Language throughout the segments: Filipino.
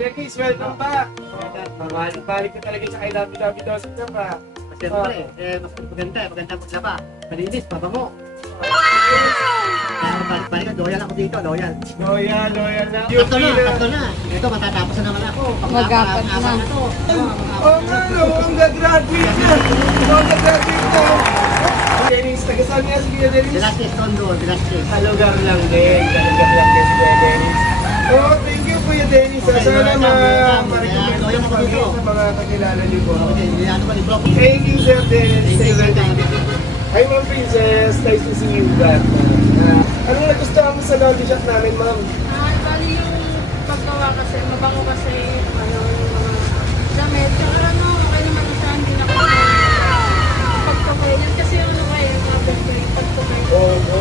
Dennis, welcome back. Balik ka talaga sa kay Labi-Labi Dosip na pa. Siyempre, mas maganda maglaba. Malinis, pabango. Kaya balik-balik ka, loyal ako dito, loyal. Loyal na. Tatlo na. Ito, matatapos na naman ako. Mag-apat na. na to. Oh, ano, ang gagraduate na. Ang gagraduate na. Dennis, taga-saan nga si Kuya Dennis? Velasquez, Tondo, Velasquez. Sa lugar lang din si Kuya Dennis. Oh, thank you Kuya Dennis. Okay, Sana loyal ako kami dito. sa mga kakilala niyo po. Okay, ano ba ni Bro? Thank you, Sir Dennis. Thank you, welcome. Hi, Ma'am Princess. Nice to see you back. Anong nagustuhan mo sa laundry shop namin, Ma'am? Bali yung paggawa kasi, mabango kasi, yung mga damit. Tsaka okay naman siya, hindi na ako pagtukay. Yan kasi yung yung mga birthday, pagtukay. Oo.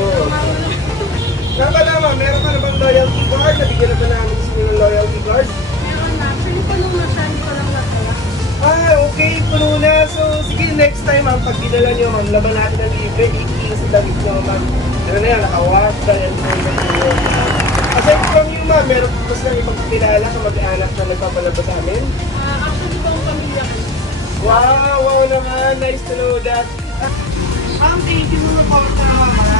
Napalama, meron ka na bang loyalty card? Nabigyan na ba namin sino ng loyalty card? Meron na. Actually, punong na siya, hindi ko lang natala. Okay, puno na. So, sige, next time, Ma'am, pag dinala niyo, Ma'am, laban natin ng libre, ikilos ang damit niyo, Ma'am. Ano na yan, nakawas, dahil po yung material. Aside from you, Ma'am, meron po mas lang ibang kilala sa mag-anak na nagpapalabas sa amin? Actually, buong pamilya ko. Wow naman. Nice to know that. Ma'am, thank you mga po sa mga.